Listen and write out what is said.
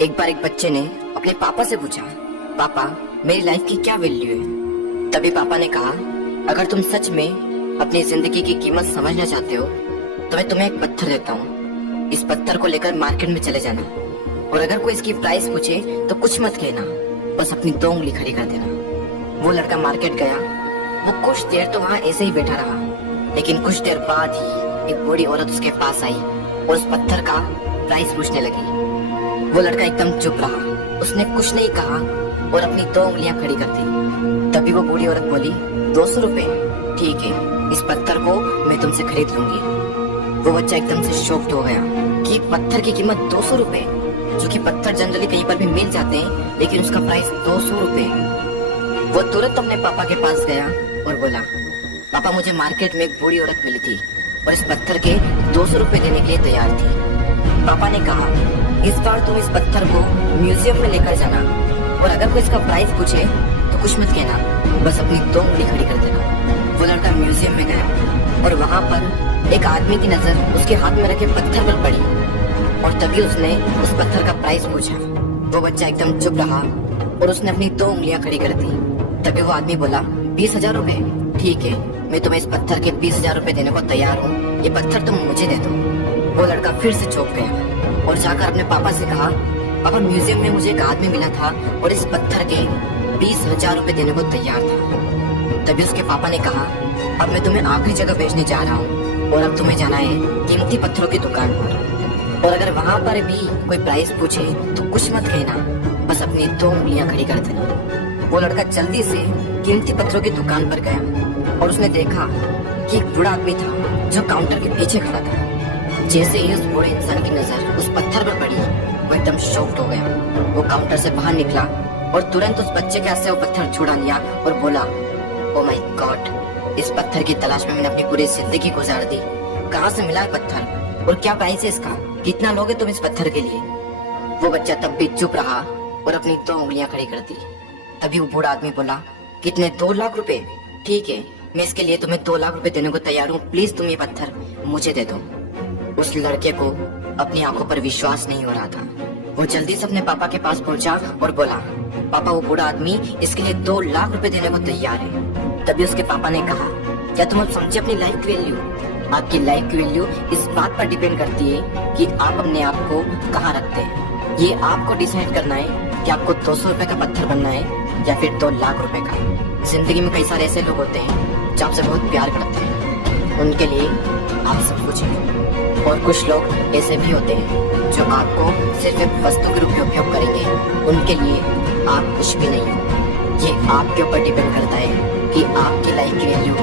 एक बार एक बच्चे ने अपने पापा से पूछा, पापा मेरी लाइफ की क्या वैल्यू है। तभी पापा ने कहा, अगर तुम सच में अपनी जिंदगी की कीमत समझना चाहते हो तो मैं तुम्हें एक पत्थर देता हूँ। इस पत्थर को लेकर मार्केट में चले जाना और अगर कोई इसकी प्राइस पूछे तो कुछ मत कहना, बस अपनी 2 उंगली खड़ी कर देना। वो लड़का मार्केट गया। वो कुछ देर तो वहाँ ऐसे ही बैठा रहा, लेकिन कुछ देर बाद ही एक बूढ़ी औरत उसके पास आई और उस पत्थर का प्राइस पूछने लगी। वो लड़का एकदम चुप रहा, उसने कुछ नहीं कहा और अपनी 2 उंगलियां खड़ी कर दी। तभी वो बूढ़ी औरत बोली, 200 रुपए, ठीक है, इस पत्थर को मैं तुमसे खरीद लूंगी। वो बच्चा एकदम से शॉक्ड हो गया कि पत्थर की कीमत 200 रुपए, जो कि पत्थर जनरली कहीं पर भी मिल जाते हैं, लेकिन उसका प्राइस 200 रुपए। वो तुरंत अपने पापा के पास गया और बोला, पापा मुझे मार्केट में एक बूढ़ी औरत मिली थी और इस पत्थर के 200 रुपए देने के लिए तैयार थी। पापा ने कहा, इस बार तुम इस पत्थर को म्यूजियम में लेकर जाना और अगर कोई इसका प्राइस पूछे तो कुछ मत कहना, बस अपनी 2 उंगली खड़ी कर देना। वो लड़का म्यूजियम में गया और वहाँ पर एक आदमी की नजर उसके हाथ में रखे पत्थर पर पड़ी और तभी उसने उस पत्थर का प्राइस पूछा। वो बच्चा एकदम चुप रहा और उसने अपनी 2 उंगलियां खड़ी कर दी। तभी वो आदमी बोला, 20,000 रुपए, ठीक है, मैं तुम्हें इस पत्थर के 20,000 रुपए देने को तैयार हूँ, ये पत्थर तुम मुझे दे दो। वो लड़का फिर से चौंक गया और जाकर अपने पापा से कहा, पापा म्यूजियम में मुझे एक आदमी मिला था और इस पत्थर के 20,000 रुपए देने को तैयार था। तभी उसके पापा ने कहा, अब मैं तुम्हें आखिरी जगह भेजने जा रहा हूँ और अब तुम्हें जाना है कीमती पत्थरों की दुकान पर और अगर वहाँ पर भी कोई प्राइस पूछे तो कुछ मत कहना, बस अपनी 2 उंगलियां खड़ी कर देना। वो लड़का जल्दी से कीमती पत्थरों की दुकान पर गया और उसने देखा कि एक बूढ़ा आदमी था जो काउंटर के पीछे खड़ा था। जैसे ही उस बूढ़े इंसान की नजर उस पत्थर पर पड़ी, वो एकदम शॉक्ड हो गया। वो काउंटर से बाहर निकला और तुरंत उस बच्चे के हाथ से वो पत्थर छुड़ा लिया और बोला, ओ माय गॉड, इस पत्थर की तलाश में मैंने अपनी पूरी जिंदगी गुजार दी। कहाँ से मिला है पत्थर और क्या प्राइस है इसका, कितना लोगे तुम इस पत्थर के लिए। वो बच्चा तब भी चुप रहा और अपनी 2 उंगलियां खड़ी कर दी। तभी वो बूढ़ा आदमी बोला, कितने, 2 लाख रुपए, ठीक है, मैं इसके लिए तुम्हें 2 लाख रुपए देने को तैयार हूँ, प्लीज तुम ये पत्थर मुझे दे दो। उस लड़के को अपनी आंखों पर विश्वास नहीं हो रहा था। वो जल्दी से अपने पापा के पास पहुंचा और बोला, पापा वो बूढ़ा आदमी इसके लिए 2 लाख रुपए देने को तैयार है। तभी उसके पापा ने कहा, क्या तुम अब समझे अपनी लाइफ की वैल्यू? आपकी लाइफ की वैल्यू इस बात पर डिपेंड करती है कि आप अपने आप को कहाँ रखते हैं। ये आपको डिसाइड करना है कि आपको 200 रुपए का पत्थर बनना है या फिर 2 लाख रुपए का। जिंदगी में कई सारे ऐसे लोग होते हैं जो आपसे बहुत प्यार करते हैं, उनके लिए आप सब कुछ हैं, और कुछ लोग ऐसे भी होते हैं जो आपको सिर्फ एक वस्तु के रूप में उपयोग करेंगे, उनके लिए आप कुछ भी नहीं हो। ये आपके ऊपर डिपेंड करता है कि आपकी लाइफ की वैल्यू